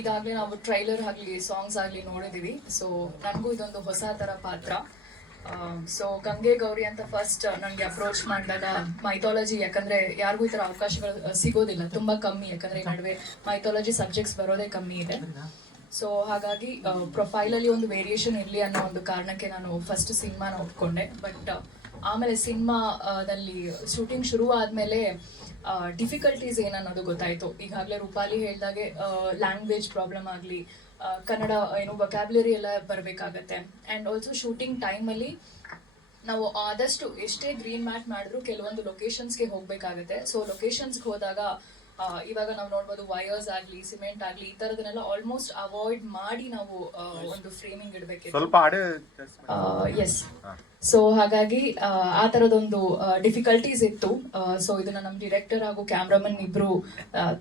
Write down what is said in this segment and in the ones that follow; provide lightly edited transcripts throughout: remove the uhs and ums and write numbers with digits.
ಇದಾಗಲೇ ನಾವು ಟ್ರೈಲರ್ ಆಗಲಿ ಸಾಂಗ್ಸ್ ಆಗಲಿ ನೋಡಿದ್ದೀವಿ. ಸೊ ನನಗೂ ಇದೊಂದು ಹೊಸ ಥರ ಪಾತ್ರ. ಸೊ ಗಂಗೆ ಗೌರಿ ಅಂತ ಫಸ್ಟ್ ನನಗೆ ಅಪ್ರೋಚ್ ಮಾಡಿದಾಗ ಮೈಥಾಲಜಿ, ಯಾಕಂದರೆ ಯಾರಿಗೂ ಈ ಥರ ಅವಕಾಶಗಳು ಸಿಗೋದಿಲ್ಲ, ತುಂಬ ಕಮ್ಮಿ. ಯಾಕಂದರೆ ಈ ನಡುವೆ ಮೈಥಾಲಜಿ ಸಬ್ಜೆಕ್ಟ್ಸ್ ಬರೋದೇ ಕಮ್ಮಿ ಇದೆ. ಸೊ ಹಾಗಾಗಿ ಪ್ರೊಫೈಲಲ್ಲಿ ಒಂದು ವೇರಿಯೇಷನ್ ಇರಲಿ ಅನ್ನೋ ಒಂದು ಕಾರಣಕ್ಕೆ ನಾನು ಫಸ್ಟ್ ಸಿನಿಮಾನ ಒಪ್ಕೊಂಡೆ. ಬಟ್ ಆಮೇಲೆ ಸಿನಿಮಾದಲ್ಲಿ ಶೂಟಿಂಗ್ ಶುರು ಆದಮೇಲೆ ಡಿಫಿಕಲ್ಟೀಸ್ ಏನನ್ನೋದು ಗೊತ್ತಾಯಿತು. ಈಗಾಗಲೇ ರೂಪಾಲಿ ಹೇಳಿದಾಗೆ ಲ್ಯಾಂಗ್ವೇಜ್ ಪ್ರಾಬ್ಲಮ್ ಆಗಲಿ, ಕನ್ನಡ ಏನು ವೊಕ್ಯಾಬ್ಯುಲರಿ ಎಲ್ಲ ಬರಬೇಕಾಗತ್ತೆ. ಆ್ಯಂಡ್ ಆಲ್ಸೋ ಶೂಟಿಂಗ್ ಟೈಮಲ್ಲಿ ನಾವು ಆದಷ್ಟು ಎಷ್ಟೇ ಗ್ರೀನ್ ಮ್ಯಾಟ್ ಮಾಡಿದ್ರು ಕೆಲವೊಂದು ಲೊಕೇಶನ್ಸ್ಗೆ ಹೋಗಬೇಕಾಗತ್ತೆ. ಸೊ ಲೊಕೇಶನ್ಸ್ಗೆ ಹೋದಾಗ ಇವಾಗ ನಾವು ನೋಡ್ಬೋದು ವಯರ್ಸ್ ಆಗಲಿ, ಸಿಮೆಂಟ್ ಆಗಲಿ, ಈ ಥರದನ್ನೆಲ್ಲ ಆಲ್ಮೋಸ್ಟ್ ಅವಾಯ್ಡ್ ಮಾಡಿ ನಾವು ಒಂದು ಫ್ರೇಮಿಂಗ್ ಇಡಬೇಕಿತ್ತು. ಎಸ್. ಸೊ ಹಾಗಾಗಿ ಆ ಥರದೊಂದು ಡಿಫಿಕಲ್ಟೀಸ್ ಇತ್ತು. ಸೊ ಇದನ್ನ ನಮ್ಮ ಡೈರೆಕ್ಟರ್ ಹಾಗೂ ಕ್ಯಾಮ್ರಾಮನ್ ಇಬ್ರು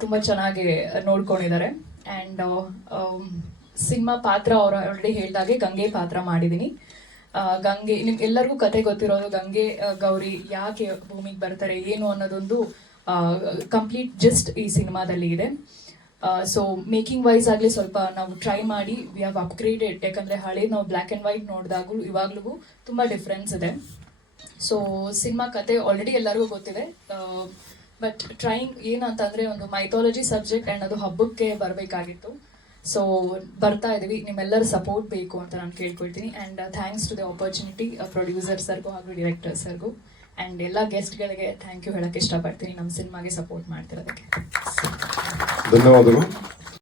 ತುಂಬ ಚೆನ್ನಾಗಿ ನೋಡ್ಕೊಂಡಿದ್ದಾರೆ. ಆ್ಯಂಡ್ ಸಿನಿಮಾ ಪಾತ್ರ ಅವ್ರು ಆಲ್ರೆಡಿ ಹೇಳಿದಾಗೆ ಗಂಗೆ ಪಾತ್ರ ಮಾಡಿದ್ದೀನಿ. ಗಂಗೆ ನಿಮ್ಗೆ ಎಲ್ಲರಿಗೂ ಕತೆ ಗೊತ್ತಿರೋದು. ಗಂಗೆ ಗೌರಿ ಯಾಕೆ ಭೂಮಿಗೆ ಬರ್ತಾರೆ ಏನು ಅನ್ನೋದೊಂದು ಕಂಪ್ಲೀಟ್ ಜಸ್ಟ್ ಈ ಸಿನಿಮಾದಲ್ಲಿ ಇದೆ. ಸೊ ಮೇಕಿಂಗ್ ವೈಸ್ ಆಗಲಿ ಸ್ವಲ್ಪ ನಾವು ಟ್ರೈ ಮಾಡಿ ವಿ ಹ್ಯಾವ್ ಅಪ್ಗ್ರೇಡೆಡ್. ಯಾಕಂದರೆ ಹಳೆ ನಾವು ಬ್ಲ್ಯಾಕ್ ಆ್ಯಂಡ್ ವೈಟ್ ನೋಡಿದಾಗೂ ಇವಾಗ್ಲೂ ತುಂಬ ಡಿಫ್ರೆನ್ಸ್ ಇದೆ. ಸೊ ಸಿನಿಮಾ ಕತೆ ಆಲ್ರೆಡಿ ಎಲ್ಲರಿಗೂ ಗೊತ್ತಿದೆ. ಬಟ್ ಟ್ರೈಂಗ್ ಏನಂತಂದರೆ ಒಂದು ಮೈಥಾಲಜಿ ಸಬ್ಜೆಕ್ಟ್ ಆ್ಯಂಡ್ ಅದು ಹಬ್ಬಕ್ಕೆ ಬರಬೇಕಾಗಿತ್ತು. ಸೊ ಬರ್ತಾ ಇದ್ದೀವಿ, ನಿಮ್ಮೆಲ್ಲರ ಸಪೋರ್ಟ್ ಬೇಕು ಅಂತ ನಾನು ಕೇಳ್ಕೊಳ್ತೀನಿ. And thanks to the opportunity producer ಸರ್ಗೂ ಹಾಗೂ ಡೈರೆಕ್ಟರ್ ಸರ್ಗೂ. ಆ್ಯಂಡ್ ಎಲ್ಲ ಗೆಸ್ಟ್ಗಳಿಗೆ ಥ್ಯಾಂಕ್ ಯು ಹೇಳೋಕ್ಕೆ ಇಷ್ಟಪಡ್ತೀನಿ ನಮ್ಮ ಸಿನಿಮಾಗೆ ಸಪೋರ್ಟ್ ಮಾಡ್ತಿರೋದಕ್ಕೆ. ಧನ್ಯವಾದಗಳು.